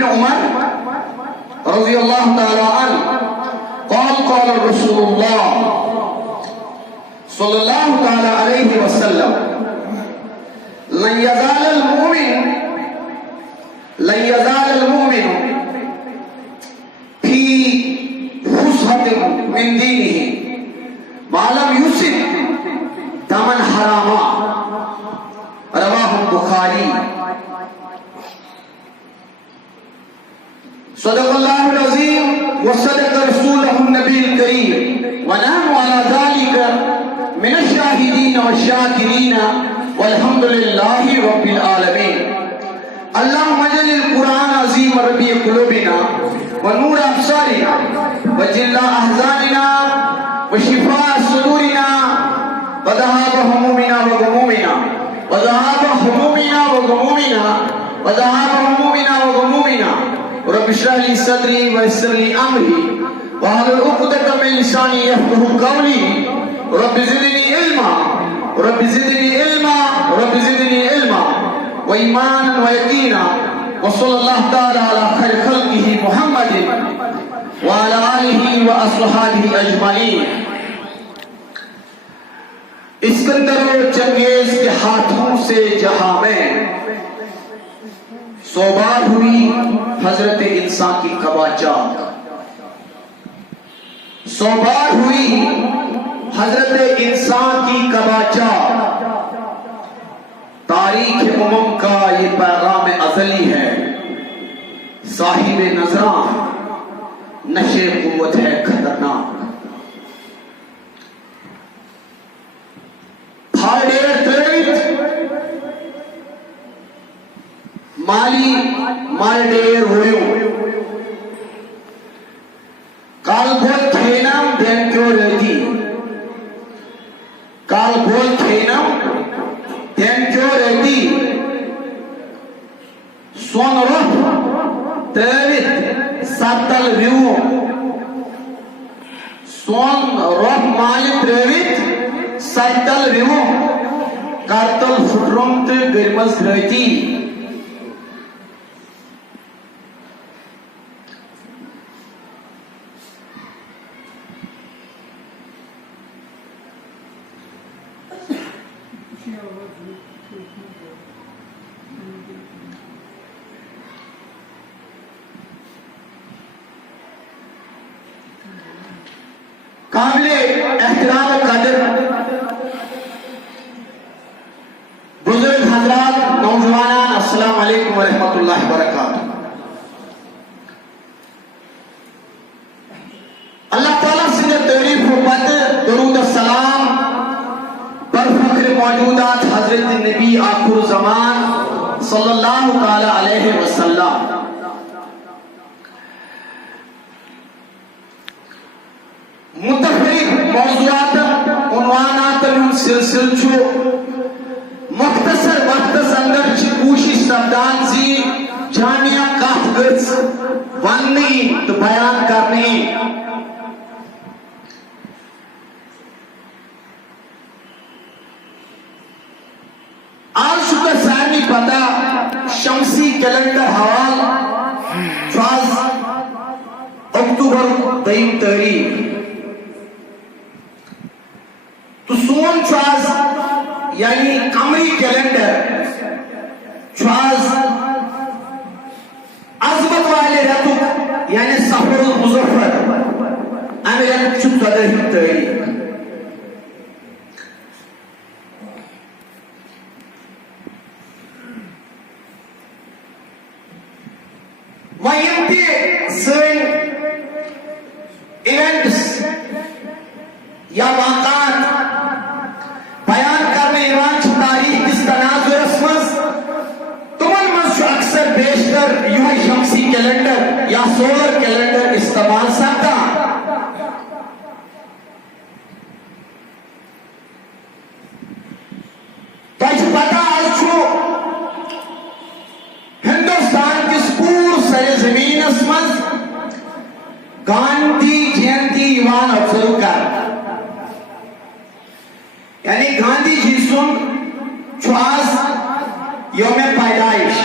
इब्न उमर रज़ियल्लाहु ताला अन्हु क़ाल रसूलुल्लाह सल्लल्लाहु ताला अलैहि वसल्लम लन यज़ालल मुमिन फी फुसहतिन मिन दीनिही मा लम युसिब दमन हरामा रवाहु बुखारी। सदक़ल्लाहुल अज़ीम व सदक़ रसूलुहुन नबील करीम व नहनु अला ज़ालिका मिनश शाहिदीन व शाकिरीन वल्हम्दुलिल्लाहि रब्बिल आलमीन। अल्लाहुम्मा जल्लिल कुरान अज़ीम रब्बी कुलूबिना व नूर अब्सारिना व जिल्ला अहज़ानिना व शिफा सुदूरिना व ज़हाब हमूमिना व गुमूमिना व ज़हाब हमूमिना व गुमूमिना व ज़हाब हमूमिना व गुमूमिना। रब्बि इश्रह ली सदरी व यस्सिर ली अमरी वहलुल उक़दतम मिन लिसानी यफ़क़हू क़ौली। रब्बि ज़िदनी इल्मा रब्बि ज़िदनी इल्मा रब्बि ज़िदनी इल्मा व ईमानन व यक़ीना व सल्लल्लाहु तआला अला खैरि ख़ल्क़िही मुहम्मदिन व अला आलिही व अस्हाबिही अजमईन। इस्कंदर चंगेज के हाथों से जहां में सौबार हुई हजरत इंसान की कबाचाक, सौबार हुई हजरत इंसान की कबाचाक। तारीख उमम का ये पैगाम अज़ली है, साहिब नजरा नशे कुव्वत है खतरनाक। माली मालडेर होयो काल बोल खेनम देन क्यों रहती काल बोल खेनम देन क्यों रहती सोन रोह तेवित सातल रिवो सोन रोह माली तेवित सातल रिवो कारतल फुटरों ते गिरमस रहती। काबिले एहतराम कदर बुजुर्ग हजरात नौजवान अस्सलाम वालेकुम व रहमतुल्लाहि व बरकातुहू। अल्लाह ताला से तारीफ व मद दरूद सलाम पर फख्र मौजूदात हजरत नबी आखिर ज़मान सल्लल्लाहु ताला अलैहि वसल्लम। मुतफरिक मौज़ूआत उन्वानात सिलसिल छो मुख्तसर वक्तस अंदर ची कोशिश सपदान सी जामिया कथ गस वन्नी तो बयान करनी। आज का सारी पता शमसी कैलेंडर हवाल 4 अक्टूबर 3 तारीख तो सोन छाज यानी कमरी कैलेंडर छाज अजमत वाले रतुक यानी सफरुल मुज़फ़्फ़र अमेरिकन चुतदर तारीख वयंती सैन इवेंट्स या वाक़ात बयान करने ईरान की तारीख किस तनाजुरस मज तुमन मज अक्सर बेशतर यह शमसी कैलेंडर या सोलर कैलेंडर इस्तेमाल सकता। तो पता आज हिंदुस्तान किस पूर सरे जमीन मज गांधी जयंती युवान अफसर कर यानी गांधी जी सुन छास योम पैदाइश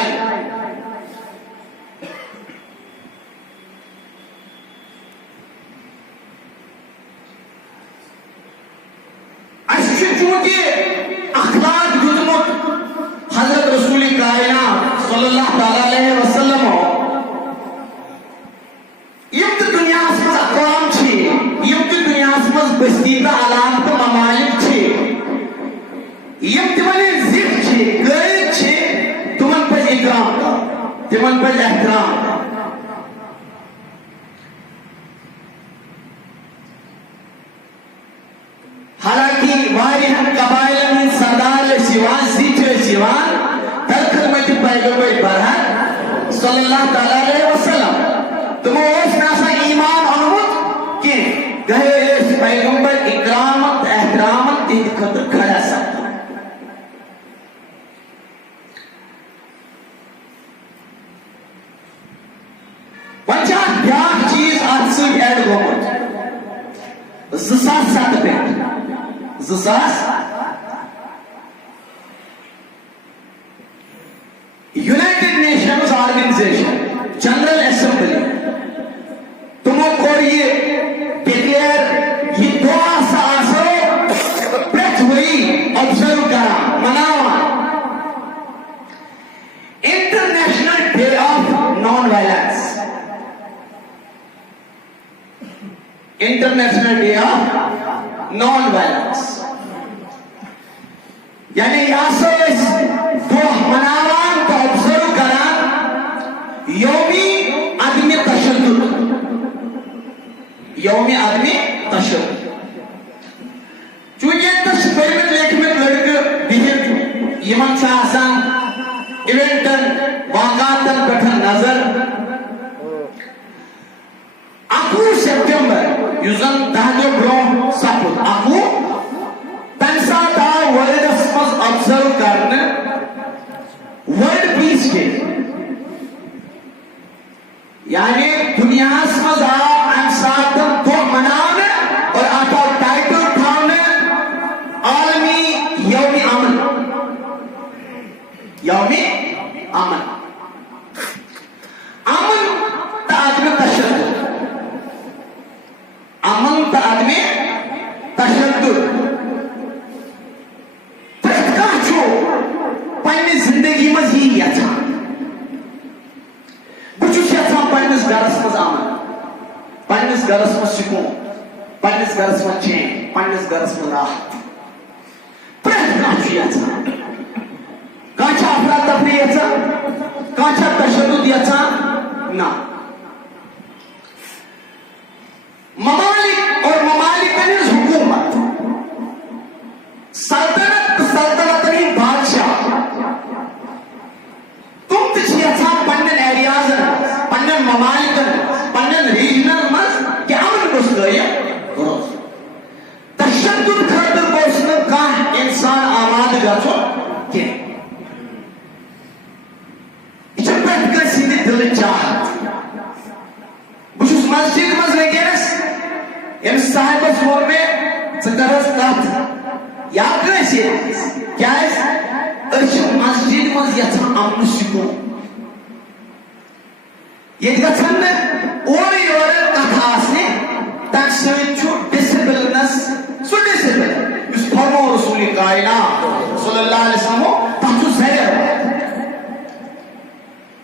यमन जिद गरीब तुमन पे इकराम का तिमन पे एहतराम का। हालांकि वारिहन कबाइलन हिंद सरदार जिद तलखल मत पैगंबर बरहत सल्लल्लाहु अलैहि वसल्लम तुम ना ईमान अनुमत कि गए पैगंबर इकरामत एहतरामत तिंद खतर खड़ा सकता। वजह ब्याक चीज अत सद एड गोमुत 2007 पे 2000 United Nations Organisation General Assembly तुमो कोर ये डिक्लेयर ये दुआ सासो प्रत वरी ऑब्जर्व करा मनावा international day of non violence international day of non violence यानी यासो दुआ मनावान तो ऑब्जर्व करा यौमी आदमी तशद्दुद यौमी आदमी तशद्दुद चूंकि तश पढ़ित लेखित लड़के बिहित यमन छ आसान इवेंटन वाकातन पेठ नजर 11 सितंबर युजन दाजो ब्रोम सपुद 11 तंसा दा वर्ल्ड मज ऑब्जर्व करने वर्ल्ड पीस डे यानी दुनिया मज आम दो मनाने और आता टाइटल उठाने आलमी यौमी अमन यौमी अमन अमन आदमी तशद्दुद अमन आदमी तशद्दुद पन्नी जिंदगी मज ही यछान बुझुस यछान पन्निस गरस मज अमन पन्निस गरस मज सुकून पन्निस गरस मज चैन पन्निस गरस मज राहत प्रत कांच यछान कांचा अफरा तफरी यछान कांचा तशद्दुद यछान ना ममालिक और ममालिकन हुकूमत सल्तनत सल्तनत ही बादशाह तुम पन्न एरियाज पन्न ममालिकन पन्न रीजनल मज क्या गोस तशद्दुद खतर गोस कह इंसान आमाद गो पे सिंद दिल चाहत बहुत मस्जिद मज वगैरह यम साहिबस वो में करस कत या क्या मस्जिद मज यहां अमन सुकून ये ओर योर कथ तम डिसिप्लिनस सह डिसिप्लिन फरमो रसूल कायनात सल्लल्लाहु अलैहि वसल्लम तथ जरिया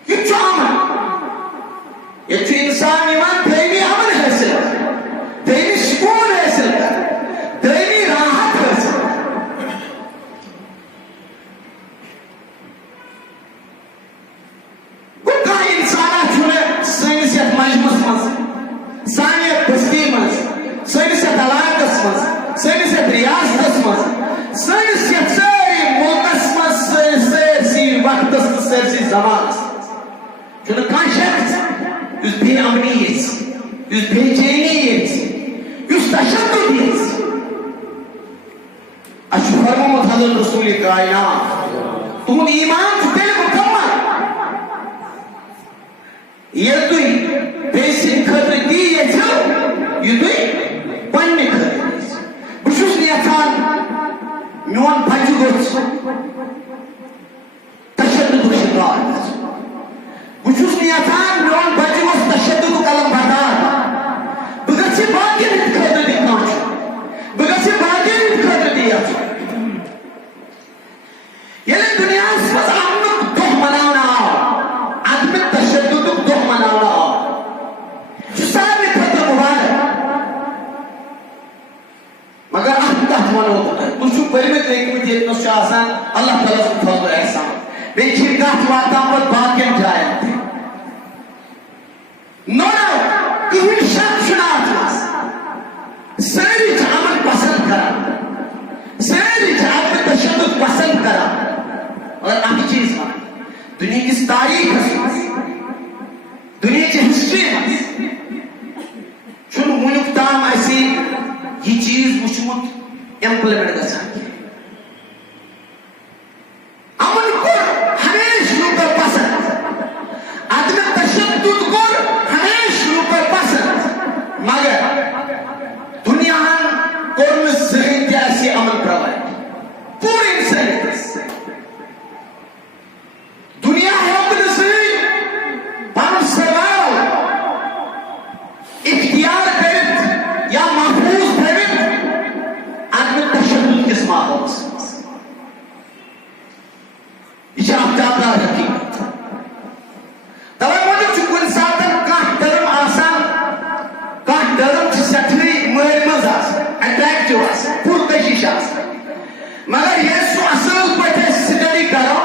यह अमन ये इंसान दमी अमन हासिल दमी सुकून हासिल दमी राहत हासिल सानी बस्ती मज सनिस इलाकस मज सनिस रियासतस मज सनिस सारी मुल्कस मज सरसी वक्तस सरसी जमानस चुन कह शख्स बे अमनी बेचैनी तशद्दुद फरमोत हज़रत रसूल कायनात तुम ईमान तेल मुकम्मल ये तुम बेसिक खतर दी ये तुम पन्ने खतर बुशुस यथान मोन बच्चे गोस तशद्दुद शिकार बुशुस यथान मोन बच्चे गोस तशद्दुद कलम बर्दार बगसे बाकी खतर दी कांच बगसे बाकी खतर दी ये दुनिया में अमन दुख मनाना आदमी तशद्दुद दुख मनाना सारे खतर मुबारक मगर अहम मनो तुम परमित लेकिन यतनस आसान अल्लाह ताला सुन फजल एहसान बेचि कत वातान पत बाकियन जायन नो कहीं शक सारी अमल पसंद करा सारी अमल तशद्दुद पसंद करा और अख चीज दुनिया की तारीख दुनिया की हिस्ट्री वुनुक ताम यह चीज वुचमुत इम्प्लीमेंट गसान अमन कोर हमेश लूकर पसंद अदम तशद्दुद कोर हमेश लूकर पसंद मगर दुनिया कोर जहन ऐसी अमल प्रोवाइड पूरे इंसान दुनिया है पन सवाल इख्तियार करित या महफूज करित अदम तशद्दुद किस माहौल यह अफ्ताबदार हकीकत तवे मूजूब कुन सात टर्म आसान कह टर्म सठरी मर मज अट्रैक्टिव पुरकशिश मगर ये असल पे स्टडी करो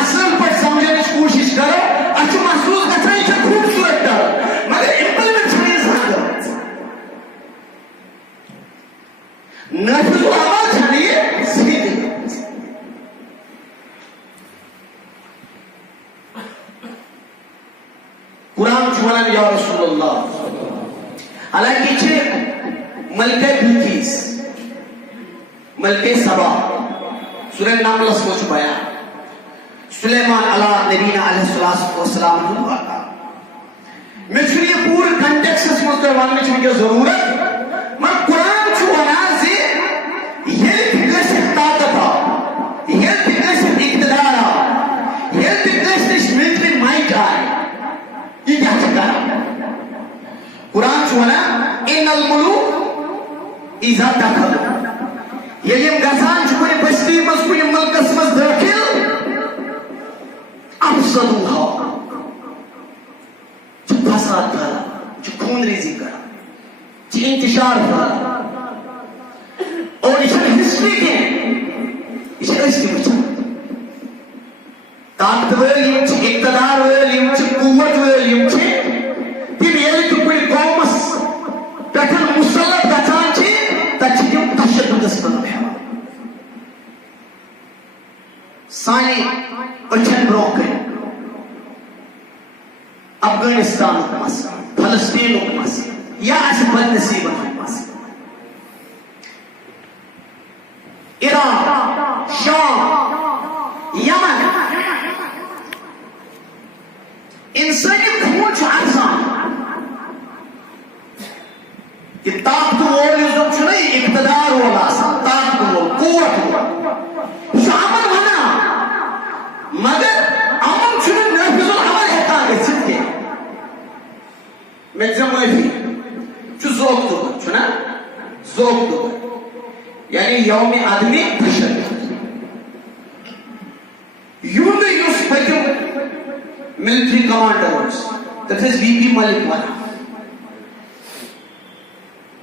असल पे समझने की कोशिश करो अच्छे महसूस गया यह खूबसूरत टर्म मगर इम्प्लीमेंट नफिल अमल छे सही कुरान वनान या रसूलुल्लाह हालांकि मलके बिल्किस मलके सबा सूरह नामल सोच बयान सुलेमान अला नबीना अलैहिस्सलातु वस्सलाम मैं ये पूरे कंटेक्स्ट में तो वन में जरूरत मगर कुरान वनान से ये ताकत ये इक़्तिदार ये मिलिट्री माइट आए ये क्या कर कुरान वनान इन्नल मुलूक इज़ा दखलू ये गसान कुन बस्ती मज कुन मुल्कस मज दाखिल अफसदूहा फसाद कर खून रेजी कर इंतशार कर और इस हिस्ट्री के इसे ऐसे बचा ताकतवर इक़्तिदार कुव्वत तिम ये कुन कौमस पे मुसल्लत गसान तम तशद्दुदस मन सानी अचन ब्रो अफगानिस्तान मस फलस्तीन मस या बदनसीबन मस ईरान शाम यमन इंसानी खून आसान ये ताकत वोल इक़्तिदार वोल ताकत वोल कुव्वत अमन वना मगर अमन नफिजुल अमल हेकान गए माफी जोक यानी यौम आदमी तशद्दुद यूं पतिम मिलिट्री कमांडर तथ वीपी मलिक वना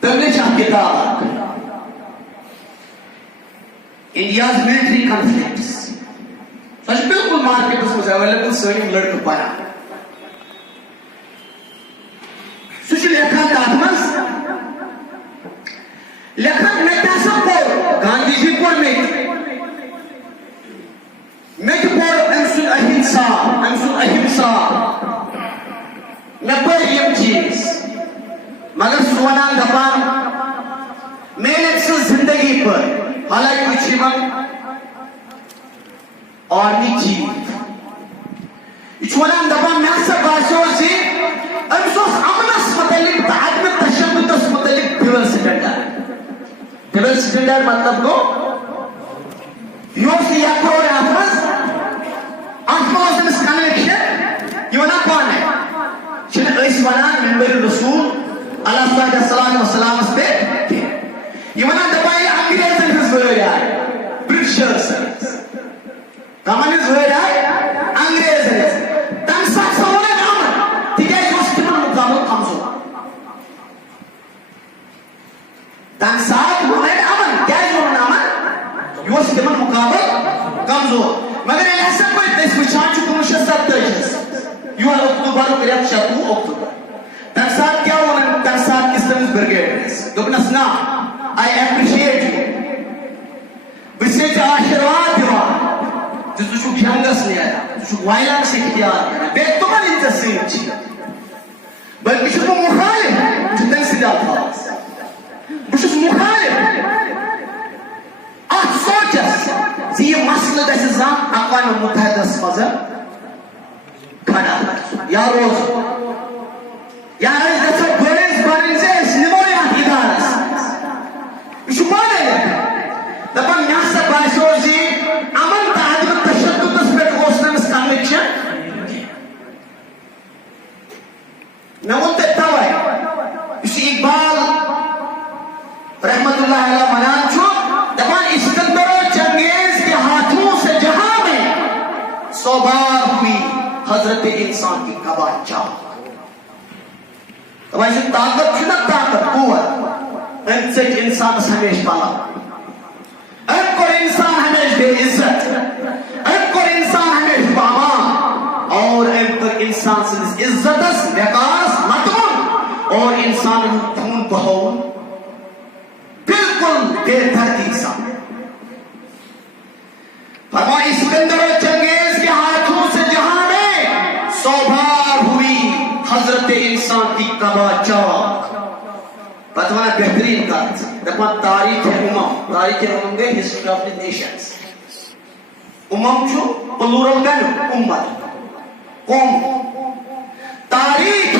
तमने किताब इंडियाज मिलिट्री कॉन्फ्लिक्ट्स सच बिल्कुल मार्केट में अवेलेबल सैम लड़क पढ़ा लेखन तथ लेखन मे पोर गांधी जी पोर मे पोर अहिंसा मे पर यम चीज मगर सोना दपान मेहनत से जिंदगी पर हालांकि आर्मी चीफ यह वन दपान मे बासो अमनस मुतलिक अदम तशद्दुदस मुतलिक डबल स्टैंडर्ड मतलब गो यह कन्विक्शन यह वन पान वन मेंबर रसूल अल्लाह पे यह वन दपान अंग्रेजन हज वर आय ब्रिटिशर्स कमन हज वर आय अंग्रेजन तम साथ तम साथ अमन क्या अमन मगर ये हसा कोई दस वुचान 1927 युवा अक्टूबर रेत 7 अक्टूबर तम साथ क्या वन तम साथ किसतमस ब्रिगेड दोपनस ना आई एप्रिशिएट यू बसे आशीर्वाद दिवान तुझु जंगस ने आया तुझु वायलेंस इख्तियार करना बे तुमन इंतसीम छी बल्कि शुरू मुखालिफ जितने सिदा था बुशुस मुखालिफ आ सोचस ये मसला गसे जा अक़वाम मुत्तहिदा मज खड़ा या रोज या गसे बरेस बरिंजे निमो या इदारस शुमाने दपन यासा बासो जी अमन तादम तशद्दुद पे कोसनस कन्विक्शन नवंत तवाय इसी इकबाल रहमतुल्लाह अलैह मनान छो दपन इस्कंदर चंगेज के हाथों से जहां में 100 बार हुई हजरत इंसान की कबाचा तो ऐसे ताकत छुना ताकत कुव्वत इनसे इंसान हमेशा पाला को इंसान हमेशा बेइज्जत को इंसान हमेशा बामा और इंसान से इज्जत विकास मतमन और इंसान खून बहाव बिल्कुल बेधरती सा फरमाया इस्कंदर चंगेज के हाथों से जहां में 100 बार हुई हजरत इंसान की कबाचा बतवाना बेहतरीन का दफा तारीख गए हिस्ट्री ऑफ द नेशंस छो प्लूरल गन उम्मत कौम तारीख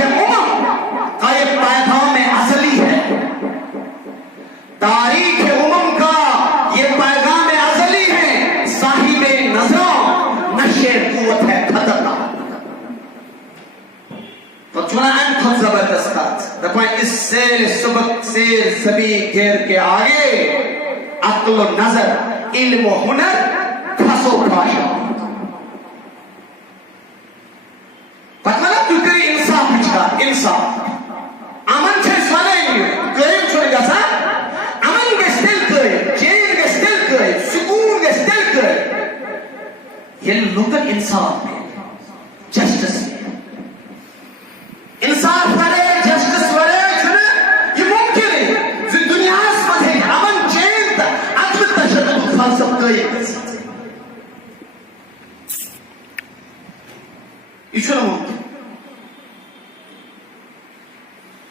का ये पैगाम असली है तारीख का ये पैगाम असली है साहिब नजर नशे कुव्वत है खतरनाक तो चुना जबरदस्त दफा इस सुबक से सभी घेर के आगे अक्ल नजर इल्म हुनर फसो भाषा पता तु करी इंसाफ बिचा इंसाफ अमन छे सने करीम छोड़ गसा अमन के स्टिल करे चैन के स्टिल करे सुकून के स्टिल करे ये लोकल इंसाफ में जस्टिस इंसाफ करे जस्टिस करे ये मुमकिन है जो दुनिया में है अमन चैन अदम तशद्दुद फलसफा कई ईश्वर मुमकिन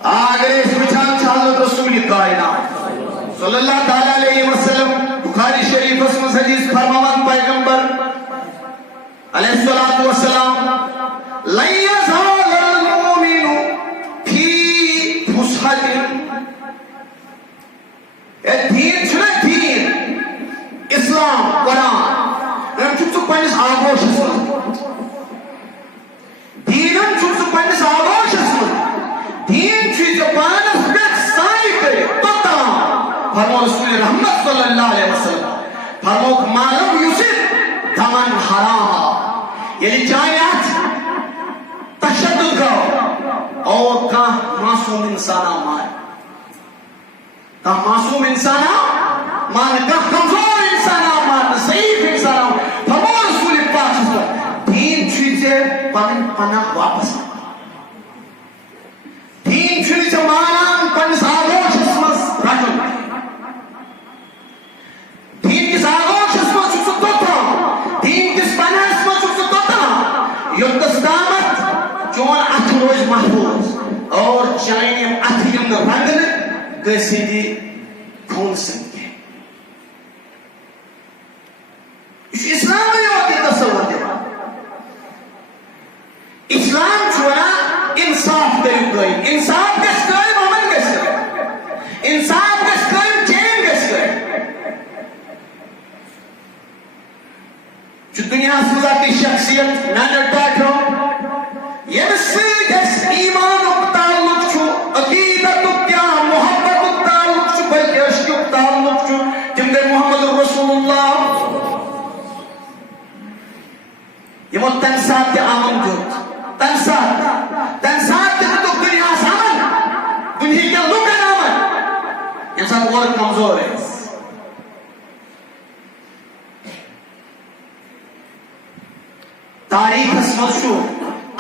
आगे सुचान चालो रसूल कायनात सल्लल्लाहु ताला अलैहि वसल्लम बुखारी शरीफ में हदीस फरमावन पैगंबर अलैहिस्सलातु वस्सलाम लयज़ाल मुमिनु फी फुसहतिन ए दीन छना दीन इस्लाम कुरान हम चुप पनिस आगोश दीनन चुप पनिस आगोश दीन चीज पानस पे साई करे तता फरमाया रसूल रहमत सल्लल्लाहु अलैहि वसल्लम फरमाया मालूम यूसिफ दमन हराम ये जायत तशद्दुद का और का मासूम इंसान मार का मासूम इंसान मान का कमजोर इंसान मान ज़ईफ इंसान फरमाया रसूल पाक दीन चीज पन पना वापस दीन चीज जमाना पन सागोश मस राजन दीन की सागोश मस सुतोता दीन किस पना मस सुतोता युद्धस्तामत जोन अथरोज महफूज और चाइनियम अथियम रंगन कैसे दी खून संके इस्लाम में होती तस्वर देवा इस्लाम छोड़ा इंसाफ करी गई इंसाफ किस करे मोहम्मद किस करे इंसाफ किस करे चैन किस करे जो दुनिया से की शख्सियत नानक बैठो ये सिर्फ ईमान ताल्लुक छु अकीदत क्या मोहब्बत ताल्लुक छु बल्कि इश्क ताल्लुक छु जिम दे मोहम्मद रसूलुल्लाह ये वो तंसात के आमन जो तंसात के तो दुनिया सामन दुनिया के लोग का नामन इंसान बहुत कमजोर है तारीख मशू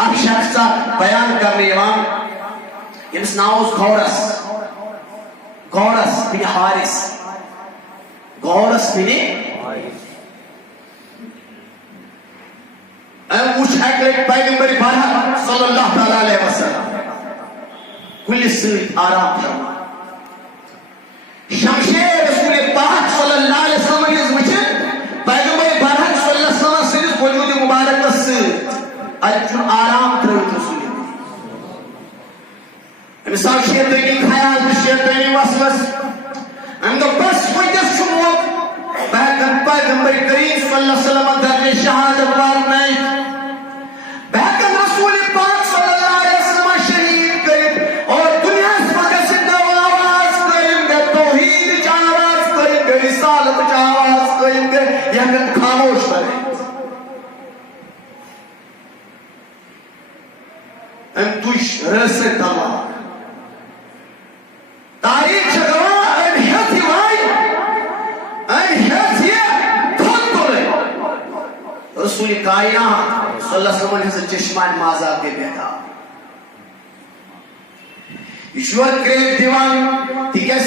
अख शख्स बयान करने यमिस नाव गौरस गौरस बिन हारिस गौरस बिन पैगंबर बरहक सल्लल्लाहु अलैहि वसल्लम कुलिस आराम फरमा शमशेर रसूल पाक सल्लल्लाहु अलैहि वसल्लम वचन पैगंबर बरहक सल्लल्लाहु अलैहि वसल्लम सिर्फ वजूद मुबारक अजुन आराम त्रुत रसूल मिसाल शैतानी ख्याल शैतानी वसवस हम तो बस वजह सुनो पैगंबर करीम सल्लल्लाहु अलैहि वसल्लम दर्जे शहादत वाल नहीं बहकन रसूल पाक सल्लल्लाहु अलैहि वसल्लम शहीद कर और दुनिया से आवाज कर तौहीद की आवाज कर रिसालत की आवाज कर यह खामोश करे हम तुश रस तमा तारीख गवा हम हथी भाई हम हथी खुद बोले रसूल कायनात सल्लल्लाहु अलैहि वसल्लम चश्मान माजा के बैठा ईश्वर क्रेव दीवान ठीक है